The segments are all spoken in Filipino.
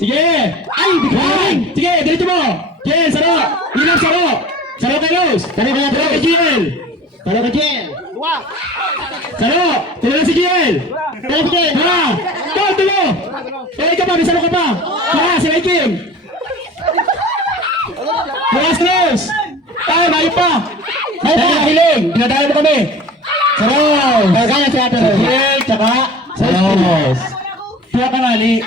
Sige! Ay! Bigyan! Sige, dito mo! Jen, saro! Ilang saro! Saro kay Rose! Saro kay GL! Saro kay GL! Saro! Tulo na si GL! Saro si GL! Tara! Tulo! Tuloy ka pa! May saro ka pa! Tara! Si Viking! Bukas Rose! Ay! Mayo pa! Mayo pa! Hiling! Dinadala mo kami! Saro! Kaya si Ate Rose! GL! Tsaka Rose! Tuwa ka nga ni...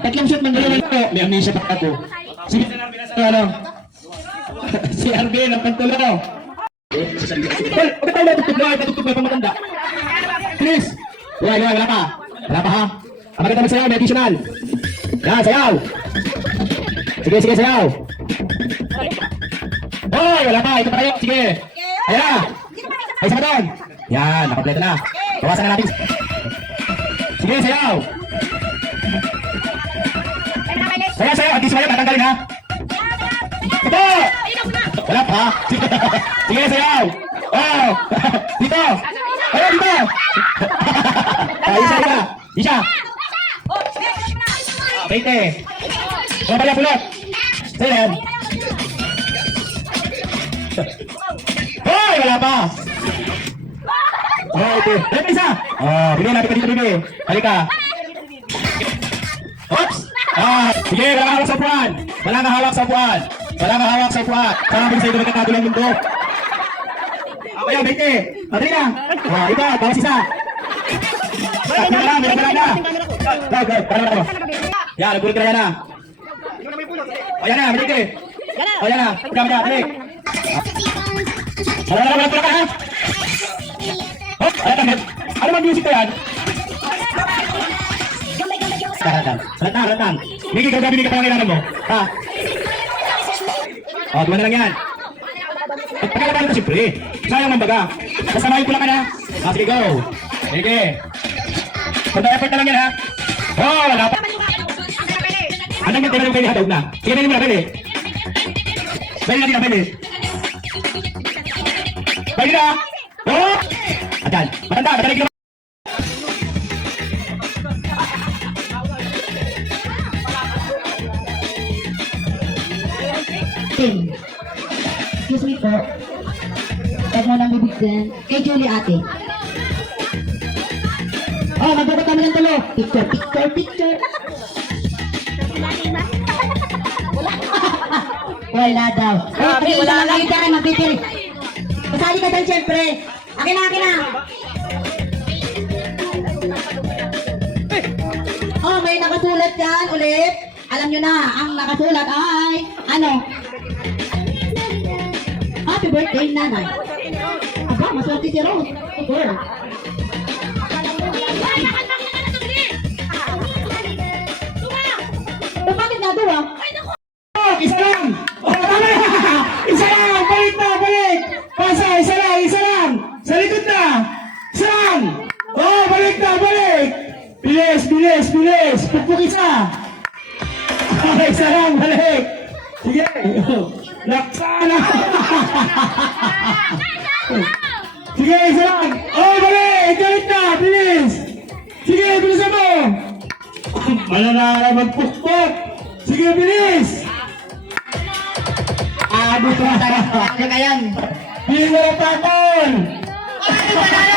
Tatlong shot ng gano'n ko. May amnesia pa ako. Sige na lang, ano? Si RB ng pantulo. Well, huwag tayo natutugtog na pamatanda. Please. Wala ka. Wala pa ha. Ang maganda magsayaw, may additional. Yan, sayaw. Sige, sayaw. Hoy, wala pa. Ito pa kayo. Sige. Ayan. Ay, isa pa doon. Yan, nakampleto na. Bawasan na natin. Sige, sayaw. Sayaw, at least kayo, tatanggalin ha. Ito! Wala pa. Sige, sayaw. Oh! Dito! Ayun, dito! Isa. 20. Wala pala pulot. Sige yan. Hoy! Wala pa. Oh, ito. Ito isa. Oh, bigay natin dito, bigay. Halika. Oops! Sige, wala kang hawak sa upuan. Wala kang hawak sa upuan. Sabi sa ito magkatago ng mundo. Ayan, 20. Patri na. Ito, bawas isa. Meron ka lang na. Go. Para. Yan, nagbulit ka na yan na. Ayan na, balik eh. Ayan na, balik. Wala ka ha? Oh, ano bang music ko yan? Ratan. Miki, gagawin ka pa ng kailangan mo. Ha? O, tuwan na lang yan. Pagkakabahan ko siyempre. Sayang ng baga. Kasamahin ko lang ka na. Sige, go. Sige. Pagka effort na lang yan ha. Oh, wala pa. Anong yung tinanong kayo ni Hatog na? Sige, pwede mo na, pwede. Pwede na. Oh! Ayan. Matanda, madalig naman. Excuse me po. Huwag mo nang bibigyan. Kay Julie ate. Oh, magbabat kami ng tulo. Picture. Wala daw. Grabe, wala lang. Hindi ka magpipili. Kasali ka dyan, syempre. Akin na. Oh, may nakasulat dyan ulit. Alam nyo na, ang nakasulat ay, ano? Happy birthday, nanay. Aba, maswerte si Rose. Girl. Bakit nagawa? Isa lang! Oh, tama na! Isa lang! Balik! Pasa, isa lang! Sa likod na! Isa lang! Oh, balik! Bilis! Pupuk isa! Isa lang, balik! Sige! Laksa na! Sige, isa lang! Oh, balik! Galit na! Bilis! Sige, bilisan mo! Mananara magpukpok! Sige, bilis! Dito na tayo. Ano ka yan? Hindi mo na patol!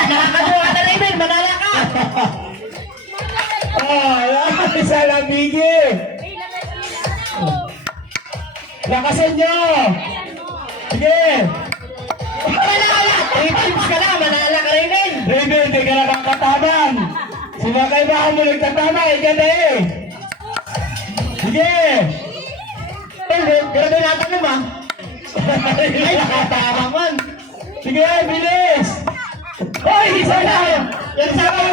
Nakakagawa na rin, manala ka! Isa lang, Biggie! Lakasan nyo! Sige! Manala! 3 times ka na, manala ka rin din! Raven, di ka na kakatabang! Sumakay ba mo nagtatabang? Ika na eh! Sige! Pero natin mo ba? Ay, nakatabang man! Sige, bilis! Hoy, isa lang! Isa lang!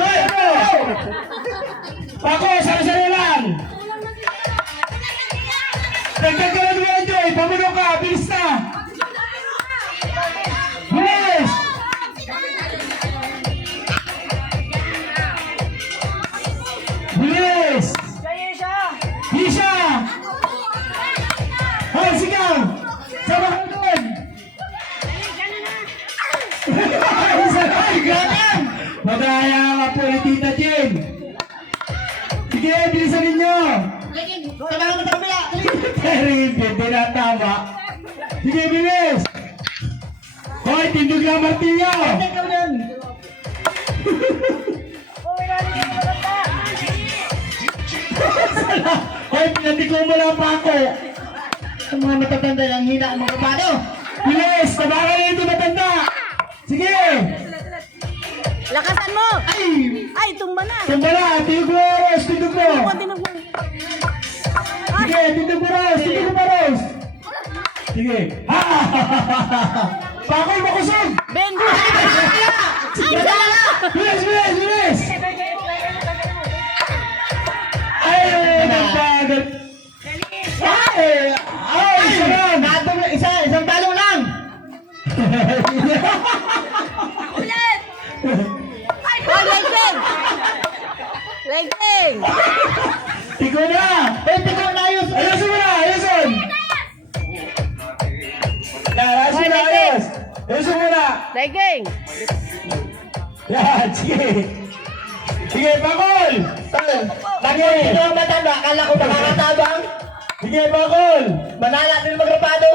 Ako, sari-sari lang! Nagkakaroon mo yan, Joy! Pamuno ka! Bilis na! Bilis! Bilis! Isha! Hoy, sigaw! Sama ka doon! Isa lang! Ganun! Madaya ka po ni Tita Jen! Sige, bilisan ninyo. Kailangan mo sa kabila. Pero hindi na tama. Sige, bilis. Hoy, tindog lang martilyo. Ikaw yan. Hoy, pinatiko mo lang pa ako. Ang mga matatanda ng hina ang mga kabado. Bilis, tabakan na ito matanda. Sige. Lakasan mo! Ay, Ay, tumba na! tumba na. Tindog mo, Ros. Tindog mo. Tinog mo. Sige, tindog mo, Ros. Tindog mo, Ros. Sige. Ha! Pakoy, makusog. Ben! Ay, sala! Bilis, bilis, bilis. Ay, nagbagal. Ay, ay, isa lang. Isang balong lang. Ulit! Ay, legend! Legend! Tiko na. Tiko na ayos. Ayusin mo na, ayusin. Ayusin na, ayos. Ayusin mo na. Legend! Yan, sige. Sige, Bakol. Lagi. Ito ang matanda. Akala ko nakakatabang. Sige, Bakol. Manala din magrapado.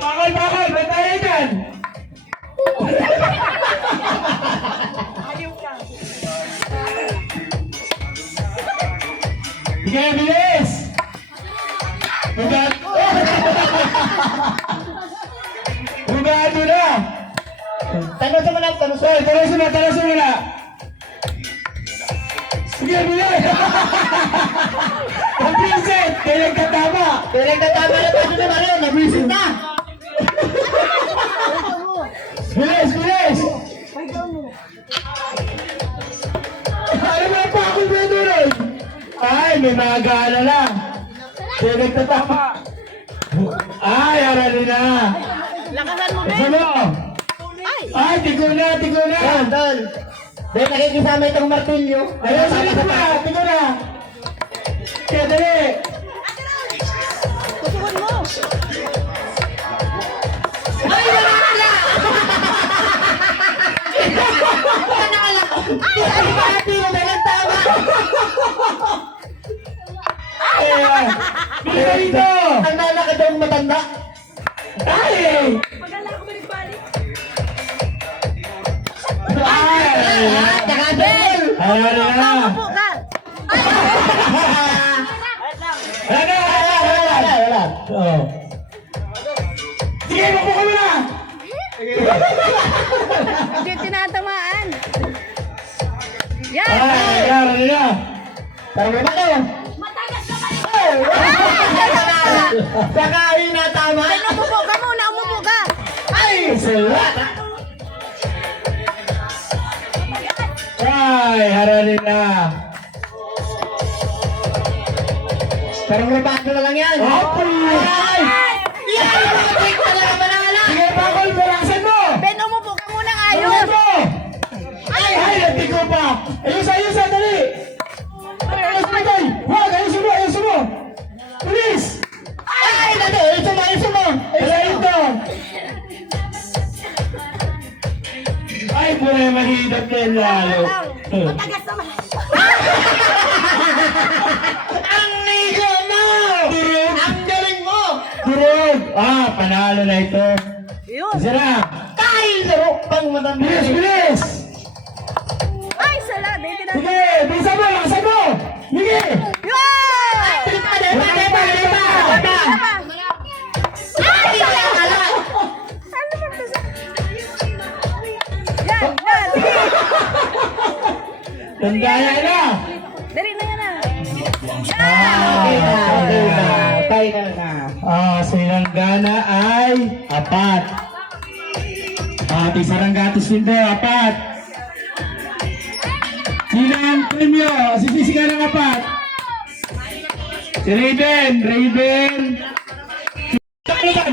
Bakol, Bakol. Ba't tayo dyan? Sige, bilis. Hugado na. Tanong sa manang, tanong sa Hoy, tarasin mo na. Sige, bilis. Ang Vincent, kaya nagkatama. Pero nagtatama na tayo na rin. Nabisit na. Bilis, bilis. Ano ba pa ako doon? Ay, may nagana na. Kaya nagtatama. Ay, arali na. Lakasan mo, Ben! Ano? Ay! Ay, tigo na, tigo na. Yan, tol. Dahil nakikisama itong martilyo. Ayun, sige na, tigo na. Kaya dali. Tutukan mo! Ay, wala! Ay, ay, martilyo na lang tama. Kaya, bisa dito. Ang nalaka daw ang matanda. Ay! Ay! Tsaka Ben. Arali na. Upo ka! Wala na. Wala. Oh. Sige, mapo ka muna. Hindi tinatamaan! Yan! Ay, arali na. Parang naman o. Saka ay natama. Ben, umupo ka muna! Umupo ka! Ay, sala. Ay, arali na. Parang rapado na lang yan. Opo! Ay! Yan! Matik talaga manala. Sige, Bakol, balaksan mo. Ben, umupo ka muna ng Ayos ayos! mo. Ay, nagtiko pa. Ayos, dali. Ayos mo, Tay. Huwag, ayusin mo. Bilis. Ay, dati. Ito mo. Wala ito. Ay, pura mahidap na yung lalo. Matagas naman! Ang nigo mo! Durog. Ang galing mo! Durog. Ah, panalo na ito. Yun! Isa na. Ay, laro pang matanda. Bilis. Ay, sala! Hindi tinatamaan! Sige, bilisan mo, lakasan mo. Sige. Yun! Diba? Ay, ala. Ano ba ito sa... Yan! Yan! Tandaya na. Dali na yan ah! Tay na. Ah, sinanggana ay 4. At isang gatos din daw, 4. Sino ang premyo? Sisisi ka ng 4. Si Raven. Taklitan.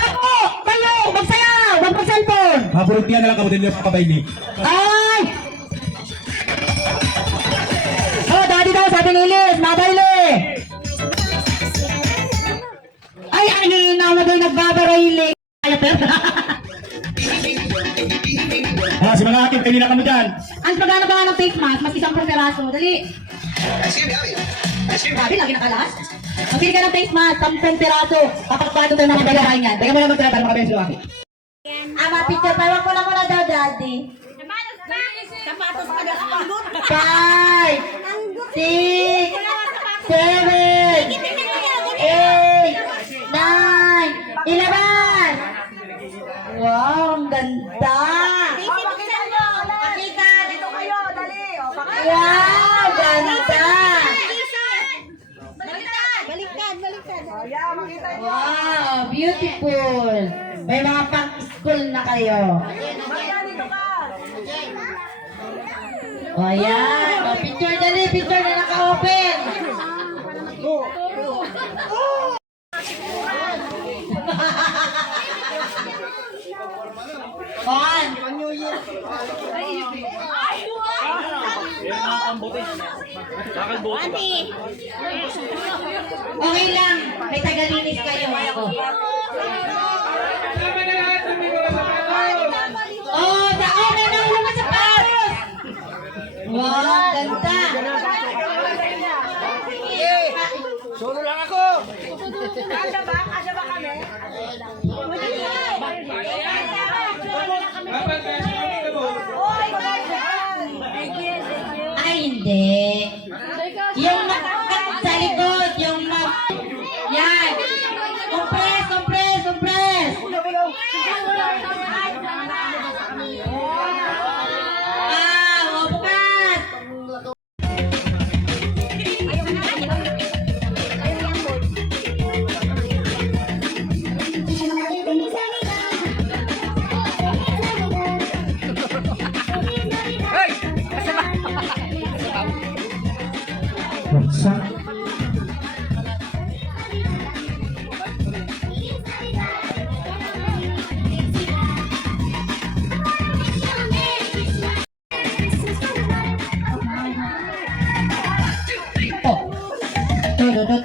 Kayo! Magsayaw! Magpag-cellphone! Mabulit niya na lang kamutin niya pakabay ni. Ay! Oh, daddy daw, sabi ni Liz, mabayle! Ay, ang hininawa daw nagbabarayli. Ah, si mga akin, kanina kami dyan. Ang magkano ba ng face mask? Mas isang peraso. Dali. Grabe, lagi nakalas. Magbili ka ng face mask, 10 peraso. Papakpado tayo mga bayaran yan. Teka muna magtira para makabensi ako. Ama, picture pa. Wag ko na muna daw, daddy. Sapatos ka na. 5, 6, 7, 8, 9, 11. Wow, ang ganda. Wow, ganda. Wow, beautiful. May mga pang-school na kayo. O yan. O, picture dali. Picture na naka-open. On. Okay lang. May tagalinis kayo. Oh, daan na nahulog ka sa paros. Wow, ganda. Solo lang ako! Kasya ba kami? Ay, hindi. Yung sa likod, yung yan. Compress, compress, compress. Ah, bukas. Tududut.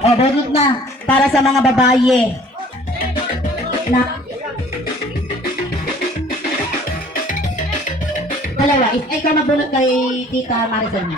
Oh, bunot na. Para sa mga babae. Na. Dalawa. Ikaw magbunot kay Tita Maricel.